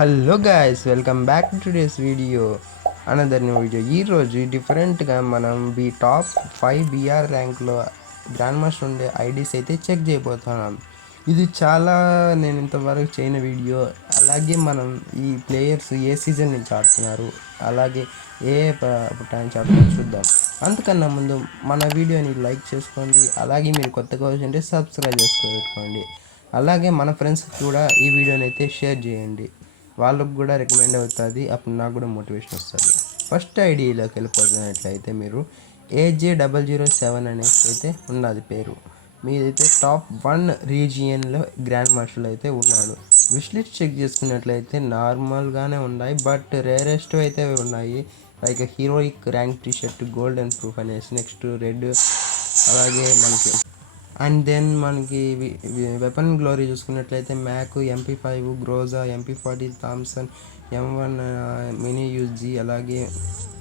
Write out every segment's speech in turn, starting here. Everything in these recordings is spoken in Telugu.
Hello guys, welcome back to today's video. Another new video. ఈరోజు డిఫరెంట్గా మనం టాప్ 5 బీఆర్ ర్యాంక్లో గ్రాండ్ మాస్టర్ ఉండే ఐడీస్ అయితే చెక్ చేయబోతున్నాం. ఇది చాలా నేను ఇంతవరకు చేయని వీడియో. అలాగే మనం ఈ ప్లేయర్స్ ఏ సీజన్ నుంచి ఆడుతున్నారు, అలాగే ఏ టైం ఆడుతున్నారు చూద్దాం. అంతకన్నా ముందు మన వీడియోని లైక్ చేసుకోండి, అలాగే మీరు కొత్తగా వచ్చింటే సబ్స్క్రైబ్ చేసుకోండి. అలాగే మన ఫ్రెండ్స్కి కూడా ఈ వీడియోని అయితే షేర్ చేయండి, వాళ్ళకు కూడా రికమెండ్ అవుతుంది. అప్పుడు నాకు కూడా మోటివేషన్ వస్తుంది. ఫస్ట్ ఐడిలోకి వెళ్ళిపోతున్నట్లయితే మీరు AJ007 అనేసి అయితే ఉన్నది పేరు. మీదైతే టాప్ 1 రీజియన్లో గ్రాండ్ మాస్టర్లో అయితే ఉన్నాడు. విష్లిస్ట్ చెక్ చేసుకున్నట్లయితే నార్మల్గానే ఉన్నాయి, బట్ రేరెస్ట్ అయితే ఉన్నాయి. Like heroic rank T shirt gold and proof అనేసి, నెక్స్ట్ రెడ్, అలాగే మనకి అండ్ దెన్ మనకి వెపన్ గ్లోరీ చూసుకున్నట్లయితే Mac, MP5, Groza, MP40, Thompson, M1 mini Uzi, అలాగే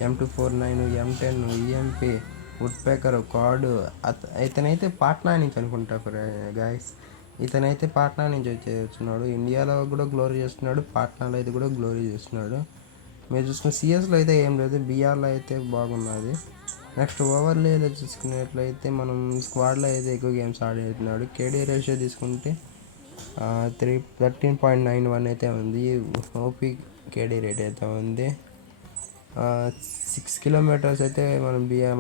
M249, M10, EMP, woodpecker, card. ఇతనైతే పాట్నా నుంచి అనుకుంటా గాయస్. ఇతనైతే పాట్నా నుంచి వచ్చేస్తున్నాడు. ఇండియాలో కూడా గ్లోరీ చేస్తున్నాడు, పాట్నాలో అయితే కూడా గ్లోరీ చేస్తున్నాడు. మీరు చూసుకున్న సిఎస్లో అయితే ఏం లేదు, బీఆర్లో అయితే బాగున్నది. నెక్స్ట్ ఓవర్లేలో చూసుకున్నట్లయితే మనం స్క్వాడ్లో అయితే ఎక్కువ గేమ్స్ ఆడుతున్నాడు. కేడీ రేషియో తీసుకుంటే 13.91 అయితే ఉంది. ఓపీ కేడీ రేట్ అయితే ఉంది. 6 కిలోమీటర్స్ అయితే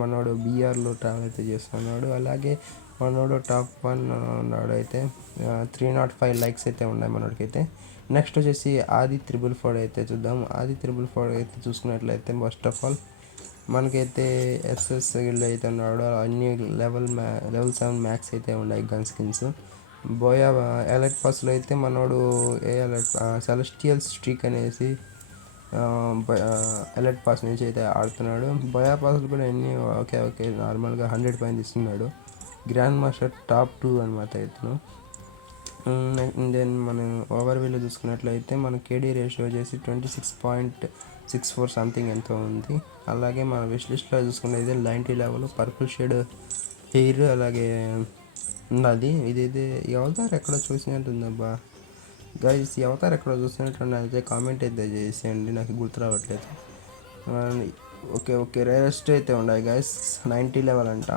మనోడు బీఆర్లో ట్రావెల్ అయితే చేస్తున్నాడు. అలాగే మనోడు టాప్ 1 ఉన్నాడు. అయితే 305 లైక్స్ అయితే ఉన్నాయి మనోడికైతే. నెక్స్ట్ వచ్చేసి ఆది 444 అయితే చూద్దాం. ఆది 444 అయితే చూసుకున్నట్లయితే ఫస్ట్ ఆఫ్ ఆల్ మనకైతే ఎస్ఎస్ గిల్డ్ అయితే ఉన్నాడు. అన్ని లెవెల్ 7 మ్యాక్స్ అయితే ఉన్నాయి గన్ స్కిన్స్. బోయా ఎలైట్ పాస్లో అయితే మనోడు సెలెస్టియల్ స్ట్రీక్ అనేసి ఎలైట్ పాస్ నుంచి అయితే ఆడుతున్నాడు. బోయా పాస్లు కూడా ఎన్ని ఓకే నార్మల్గా 100 పైన ఇస్తున్నాడు. గ్రాండ్ మాస్టర్ టాప్ 2 అనమాట ఇతను. దెన్ మనం ఓవర్వ్యూలో చూసుకున్నట్లయితే మన కేడీ రేషియో వచ్చేసి 26.64 సంథింగ్ ఎంతో ఉంది. అలాగే మన విష్ లిస్ట్లో చూసుకున్నది 90 లెవెల్, పర్పుల్ షేడ్ హెయిర్ అలాగే ఉన్నది. ఇదైతే ఈ అవతార్ ఎక్కడో చూసినట్టు ఉందబ్బా గైస్. ఈ అవతార్ ఎక్కడో చూసినట్టు అయితే కామెంట్ అయితే చేసేయండి, నాకు గుర్తు రావట్లేదు. ఓకే రేరెస్ట్ అయితే ఉన్నాయి గైస్, 90 లెవెల్ అంట.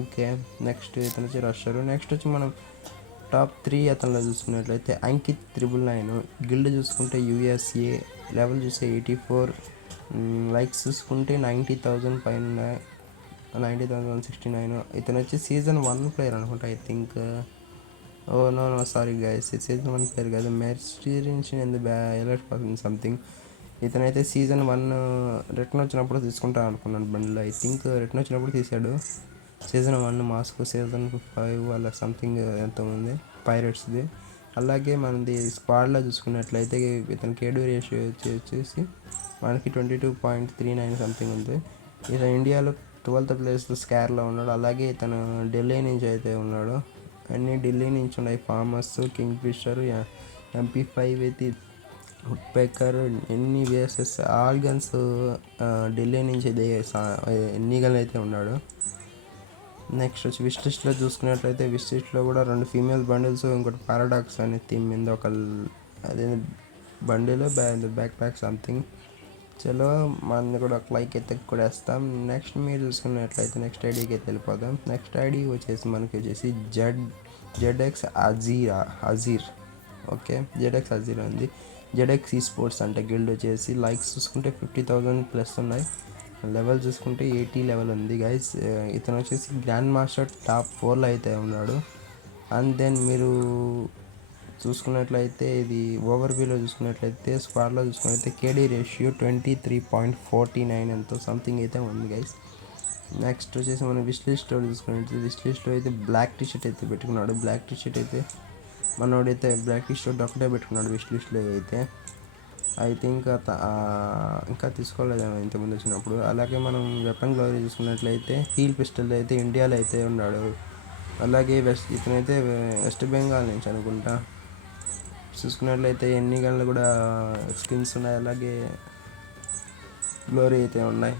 ఓకే, నెక్స్ట్ ఇతను వచ్చి రషరు. నెక్స్ట్ వచ్చి మనం టాప్ 3 అతనిలో చూసుకున్నట్లయితే అంకిత్ 999. గిల్డ్ చూసుకుంటే USA, లెవెల్ చూస్తే 84, లైక్స్ చూసుకుంటే 90,000 పైన, 90,169. ఇతను వచ్చి సీజన్ 1 ప్లేయర్ అనుకుంటా, I think. No sorry guys, season 1 player కాదు, mercenaries in the alert person something. ఇతనైతే సీజన్ 1 రిటర్న్ వచ్చినప్పుడు తీసుకుంటా అనుకున్నాను బండిలో. ఐ థింక్ రిటర్న్ వచ్చినప్పుడు తీసాడు. సీజన్ 1 మాస్కో, సీజన్ 5 అలా సంథింగ్ ఎంతోమంది పైరేట్స్ది. అలాగే మనది స్క్వాడ్లో చూసుకున్నట్లయితే ఇతను కేడీ రేషియో వచ్చేసి మనకి 22.39 సంథింగ్ ఉంది. ఇతను ఇండియాలో 12th ప్లేస్లో స్కార్లో ఉన్నాడు. అలాగే ఇతను ఢిల్లీ నుంచి అయితే ఉన్నాడు. అన్నీ ఢిల్లీ నుంచి ఉన్నాయి. ఫార్మర్స్, కింగ్ ఫిషర్, MP5 అయితే, వుడ్ పేకర్, ఎన్ని వేసెస్ ఆల్ గన్స్ ఢిల్లీ నుంచి ఎన్ని గన్లు అయితే ఉన్నాడు. నెక్స్ట్ వచ్చి విష్ లిస్ట్లో చూసుకున్నట్లయితే విష్ లిస్ట్లో కూడా 2 ఫీమేల్ బండిల్స్, ఇంకోటి పారాడాక్స్ అనే థీమ్ మీద ఒక అదే బండిల్ బ్యాక్ ప్యాక్ సంథింగ్. చలో మన కూడా ఒక లైక్ అయితే కొడేస్తాం. నెక్స్ట్ మీరు చూసుకున్నట్లయితే నెక్స్ట్ ఐడీకి అయితే వెళ్ళిపోదాం. నెక్స్ట్ ఐడి వచ్చేసి మనకి వచ్చేసి ZX అజీర్. ఓకే, ZX అజీర్ ఉంది. ZX స్పోర్ట్స్ అంటే గిల్డ్ వచ్చేసి లైక్స్ చూసుకుంటే 50,000 ప్లస్ ఉన్నాయి. లెవెల్ చూసుకుంటే 80 లెవెల్ ఉంది గైస్. ఇతను వచ్చేసి గ్రాండ్ మాస్టర్ టాప్ 4లో అయితే ఉన్నాడు. అండ్ దెన్ మీరు చూసుకున్నట్లయితే ఇది ఓవర్వ్యూలో చూసుకున్నట్లయితే స్క్వాడ్లో చూసుకున్నట్లయితే కేడీ రేషియో 23.49 ఎంతో సంథింగ్ అయితే ఉంది గైస్. నెక్స్ట్ వచ్చేసి మనం విష్ లిస్ట్లో చూసుకున్నట్లయితే విష్ లిస్ట్లో అయితే బ్లాక్ టీ షర్ట్ అయితే పెట్టుకున్నాడు. బ్లాక్ టీ షర్ట్ అయితే మనోడైతే బ్లాక్ టీ షర్ట్ ఒకటే పెట్టుకున్నాడు విష్ లిస్ట్లో అయితే. ఐ థింక్ ఇంకా తీసుకోలేదేమో ఇంతకుముందు వచ్చినప్పుడు. అలాగే మనం వెపన్ గ్లోరీ చూసుకున్నట్లయితే హీల్ పిస్టల్ అయితే ఇండియాలో అయితే ఉన్నాడు. అలాగే ఇతనైతే వెస్ట్ బెంగాల్ నుంచి అనుకుంటా. చూసుకున్నట్లయితే ఎన్ని గన్లు కూడా స్కిన్స్ ఉన్నాయి, అలాగే గ్లోరీ అయితే ఉన్నాయి.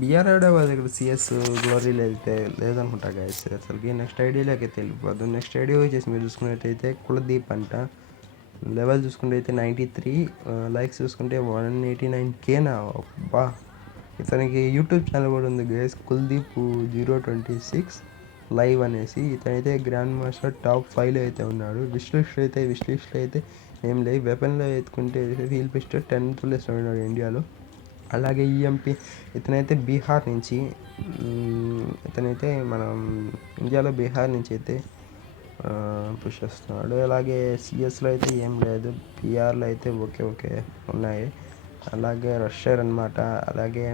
బీఆర్ హైదరాబాద్ ఇక్కడ సిఎస్ గ్లోరీలు అయితే లేదనుకుంటా గైస్ అసలుకి. నెక్స్ట్ ఐడియాలోకి అయితే వెళ్ళిపోదు. నెక్స్ట్ ఐడియా వచ్చేసి మీరు చూసుకున్నట్టయితే కులదీప్ అంట. లెవెల్ చూసుకుంటే అయితే 93, లైక్స్ చూసుకుంటే 189Kనా. అబ్బా, ఇతనికి యూట్యూబ్ ఛానల్ కూడా ఉంది గైస్, కుల్దీప్ 026 లైవ్ అనేసి. ఇతనైతే గ్రాండ్ మాస్టర్ టాప్ 5లో అయితే ఉన్నాడు. విష్ లిస్ట్లో అయితే ఏం లేదు. వెపన్లో ఎత్తుకుంటే ఫీల్ పిస్టర్ 10th ప్లేస్లో ఉన్నాడు ఇండియాలో. అలాగే ఈఎంపీ ఇతనైతే బీహార్ నుంచి, ఇతనైతే మనం ఇండియాలో బీహార్ నుంచి అయితే పుష్ చేస్తున్నాడు. అలాగే సిఎస్లో అయితే ఏం లేదు, పిఆర్లో అయితే ఓకే ఉన్నాయి. అలాగే రష్యర్ అనమాట. అలాగే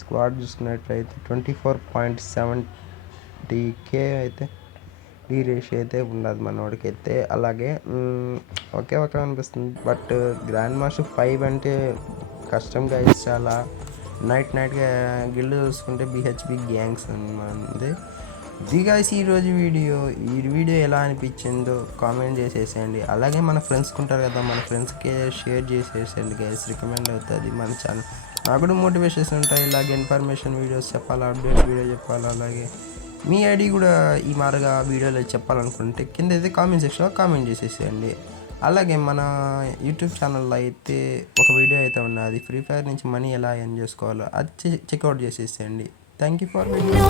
స్క్వాడ్ చూసుకున్నట్లయితే 24.70K అయితే డీ రేషియో అయితే ఉన్నది మనోడికి అయితే. అలాగే ఓకే అనిపిస్తుంది. బట్ గ్రాండ్ మాస్టర్ 5 అంటే కష్టంగా చాలా నైట్గా గిల్డ్ చూసుకుంటే బిహెచ్బి గ్యాంగ్స్ అనమాట. ఇది గైస్ ఈ వీడియో ఎలా అనిపించిందో కామెంట్ చేసేసేయండి. అలాగే మన ఫ్రెండ్స్కి ఉంటారు కదా, మన ఫ్రెండ్స్కి షేర్ చేసేసేయండి గైస్, రికమెండ్ అవుతుంది మన ఛానల్. నాకు కూడా మోటివేషన్స్ ఉంటాయి, ఇలాగే ఇన్ఫర్మేషన్ వీడియోస్ చెప్పాలా, అప్డేట్స్ వీడియో చెప్పాలా. అలాగే మీ ఐడి కూడా ఈ మారుగా వీడియోలో చెప్పాలనుకుంటే కింద అయితే కామెంట్ సెక్షన్లో కామెంట్ చేసేసేయండి. అలాగే మన యూట్యూబ్ ఛానల్లో అయితే ఒక వీడియో అయితే ఉన్నది, ఫ్రీ ఫైర్ నుంచి మనీ ఎలా ఎర్న్ చేసుకోవాలో, అది చెక్అవుట్ చేసేసేయండి. Thank you for video.